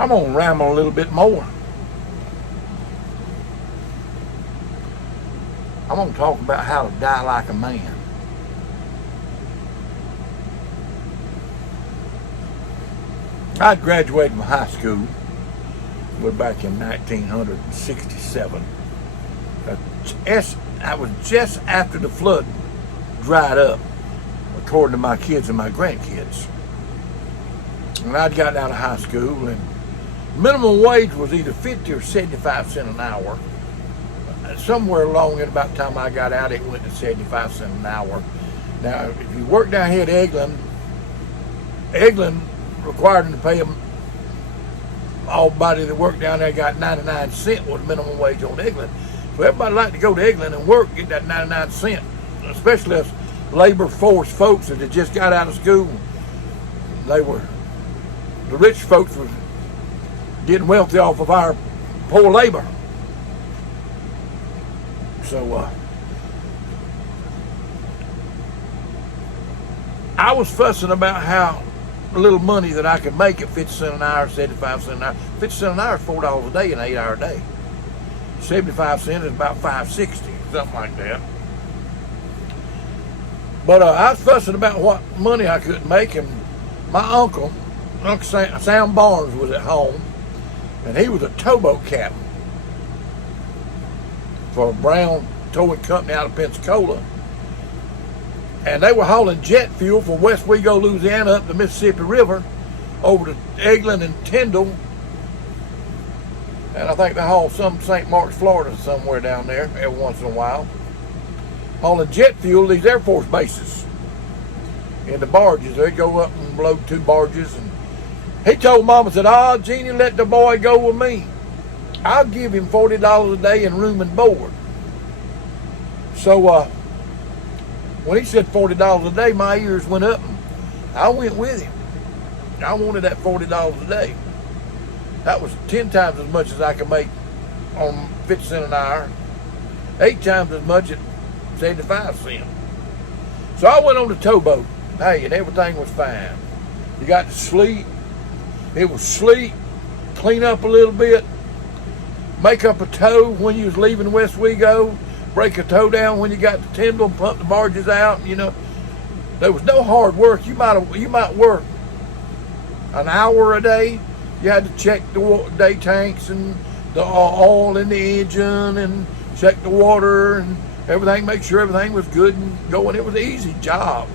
I'm gonna ramble a little bit more. I'm gonna talk about how to die like a man. I graduated from high school. We're back in 1967. I was just after the flood dried up, according to my kids and my grandkids. And I'd gotten out of high school, and minimum wage was either 50 or 75 cents an hour. Somewhere along in about the time I got out, it went to 75 cents an hour. Now, if you work down here at Eglin required them to pay them. Everybody that worked down there got 99 cents was minimum wage on Eglin. So everybody liked to go to Eglin and work, get that 99 cents, especially us labor force folks that had just got out of school. The rich folks were getting wealthy off of our poor labor. So I was fussing about how little money that I could make at 50 cents an hour, 75 cents an hour. 50 cents an hour is $4 a day, an 8-hour day. 75 cents is about $5.60, something like that. But I was fussing about what money I couldn't make, and my Uncle Sam Barnes was at home, and he was a towboat captain for a Brown towing company out of Pensacola. And they were hauling jet fuel from West Wego, Louisiana up the Mississippi River over to Eglin and Tyndall. And I think they haul some St. Mark's, Florida somewhere down there every once in a while. Hauling jet fuel to these Air Force bases in the barges. They'd go up and load 2 barges. And he told Mama, said, Jeannie, let the boy go with me. I'll give him $40 a day in room and board. So, when he said $40 a day, my ears went up, and I went with him. I wanted that $40 a day. That was 10 times as much as I could make on 50 cents an hour, 8 times as much at 75 cents. So I went on the towboat, hey, and everything was fine. You got to sleep. It was sleep, clean up a little bit, make up a tow when you was leaving West Wego, break a tow down when you got to Tyndall, pump the barges out. You know, there was no hard work. You might work an hour a day. You had to check the day tanks and the oil in the engine and check the water and everything, make sure everything was good and going. It was an easy job.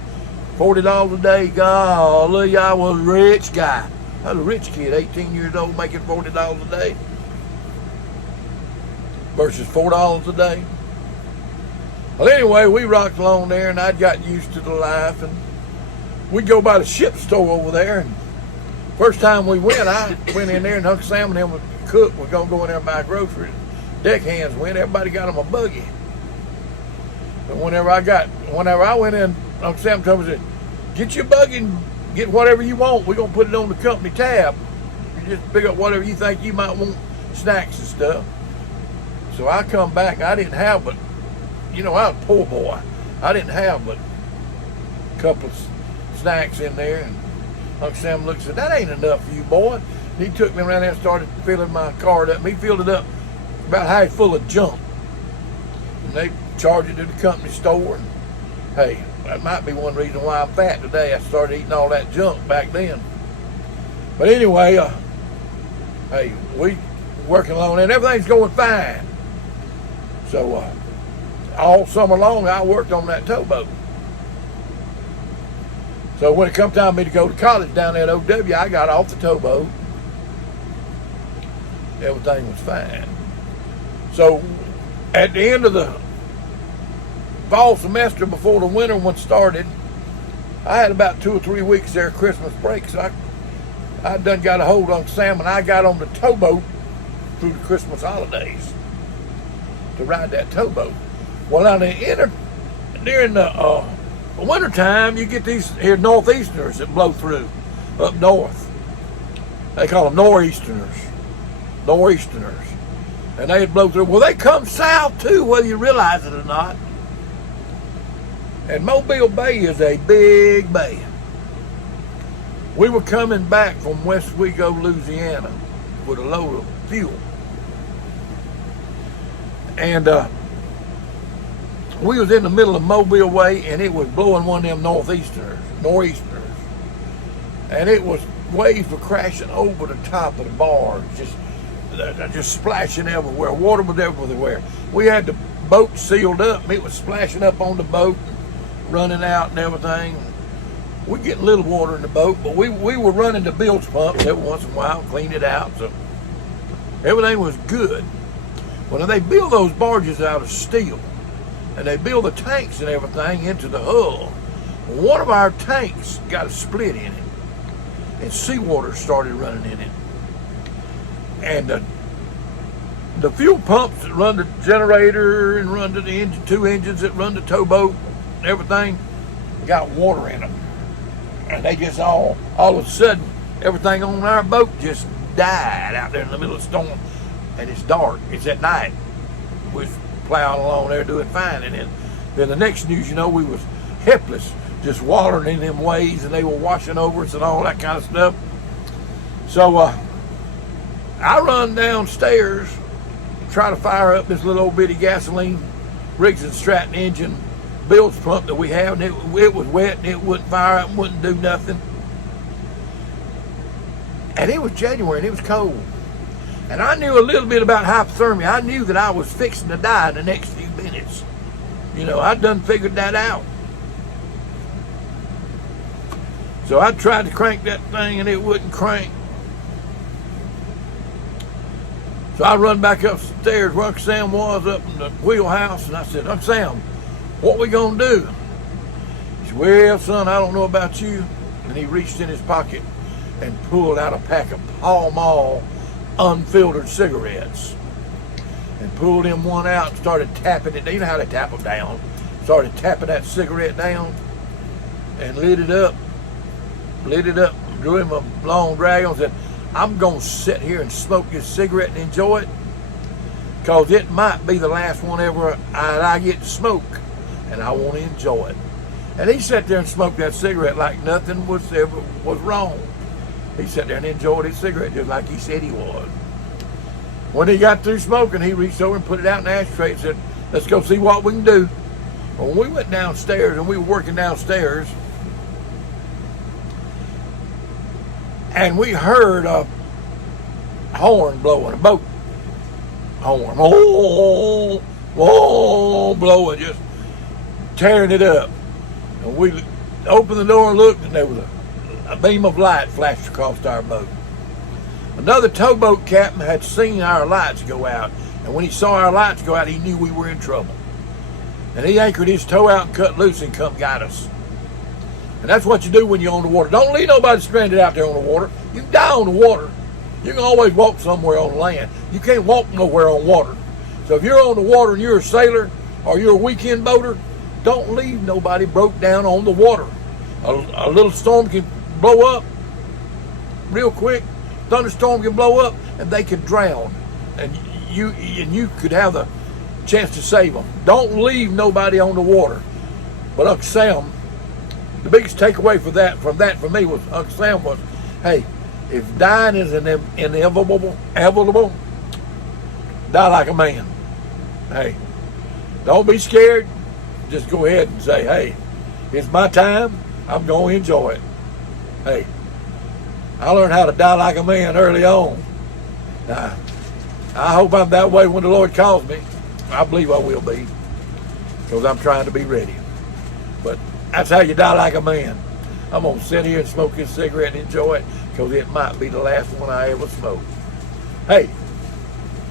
$40 a day, golly, I was a rich guy. I was a rich kid, 18 years old, making $40 a day versus $4 a day. Well, anyway, we rocked along there, and I'd gotten used to the life, and we'd go by the ship store over there. And first time we went, I went in there, and Uncle Sam and them would cook. We're gonna go in there and buy groceries. Deckhands went. Everybody got them a buggy. But whenever I went in, Uncle Sam told me, "Get your buggy and get whatever you want. We're gonna put it on the company tab. You just pick up whatever you think you might want, snacks and stuff." So I come back. I didn't have but. You know, I was a poor boy. I didn't have but a couple of snacks in there. And Uncle Sam looked and said, "That ain't enough for you, boy." He took me around there and started filling my card up. He filled it up about half full of junk. And they charged it to the company store. And, hey, that might be one reason why I'm fat today. I started eating all that junk back then. But anyway, hey, we working along and everything's going fine. So, all summer long, I worked on that towboat. So when it come time for me to go to college down there at OW, I got off the towboat. Everything was fine. So at the end of the fall semester before the winter one started, I had about 2 or 3 weeks there Christmas break. So I done got a hold on Sam, and I got on the towboat through the Christmas holidays to ride that towboat. Well, during the winter time, you get these here northeasterners that blow through up north. They call them nor'easterners. And they'd blow through. Well, they come south too, whether you realize it or not. And Mobile Bay is a big bay. We were coming back from West Wego, Louisiana. with a load of fuel. And we was in the middle of Mobile Way, and it was blowing one of them nor'easters. And it was waves were crashing over the top of the bars, just splashing everywhere. Water was everywhere. We had the boat sealed up, and it was splashing up on the boat, running out and everything. We get a little water in the boat, but we were running the bilge pumps every once in a while, clean it out, so everything was good. Well, they build those barges out of steel, and they build the tanks and everything into the hull. One of our tanks got a split in it, and seawater started running in it. And the fuel pumps that run the generator and run the engine, two engines that run the towboat, and everything, got water in them. And they just all of a sudden, everything on our boat just died out there in the middle of the storm. And it's dark. It's at night. We was plowing along there doing fine. And then the next news, you know, we was helpless, just wallowing in them waves, and they were washing over us and all that kind of stuff. So I run downstairs, try to fire up this little old bitty gasoline Briggs & Stratton engine bilge pump that we have, and it was wet, and it wouldn't fire up and wouldn't do nothing. And it was January, and it was cold. And I knew a little bit about hypothermia. I knew that I was fixing to die in the next few minutes. You know, I'd done figured that out. So I tried to crank that thing, and it wouldn't crank. So I run back upstairs where Uncle Sam was up in the wheelhouse, and I said, Uncle Sam, what we gonna do? He said, well, son, I don't know about you. And he reached in his pocket and pulled out a pack of Pall Mall unfiltered cigarettes, and pulled him one out and started tapping it. You know how they tap them down. Started tapping that cigarette down and lit it up, drew him a long drag on, and said, I'm gonna sit here and smoke this cigarette and enjoy it, because it might be the last one ever I get to smoke, and I want to enjoy it. And he sat there and smoked that cigarette like nothing was wrong. He sat there and enjoyed his cigarette just like he said he was. When he got through smoking, he reached over and put it out in the ashtray and said, let's go see what we can do. Well, when we went downstairs, and we were working downstairs, and we heard a horn blowing, a boat horn, blowing, just tearing it up. And we opened the door and looked, and there was a beam of light flashed across our boat. Another towboat captain had seen our lights go out, and when he saw our lights go out, he knew we were in trouble. And he anchored his tow out and cut loose and come guide us. And that's what you do when you're on the water. Don't leave nobody stranded out there on the water. You can die on the water. You can always walk somewhere on land. You can't walk nowhere on water. So if you're on the water and you're a sailor or you're a weekend boater, don't leave nobody broke down on the water. A little storm can blow up real quick. Thunderstorm can blow up, and they can drown, and you could have the chance to save them. Don't leave nobody on the water. But Uncle Sam, the biggest takeaway from that for me was Uncle Sam was, hey, if dying is inevitable, die like a man. Hey, don't be scared. Just go ahead and say, hey, it's my time. I'm going to enjoy it. Hey, I learned how to die like a man early on. Now, I hope I'm that way when the Lord calls me. I believe I will be, because I'm trying to be ready. But that's how you die like a man. I'm going to sit here and smoke this cigarette and enjoy it, because it might be the last one I ever smoke. Hey,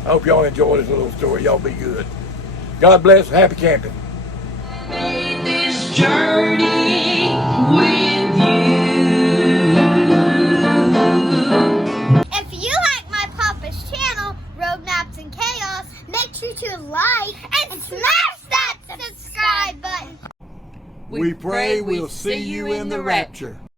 I hope y'all enjoy this little story. Y'all be good. God bless. Happy camping. Made this journey with you. If you like my Papa's channel, Road Maps and Chaos, make sure to like and smash that subscribe button. We pray we'll see you in the rapture.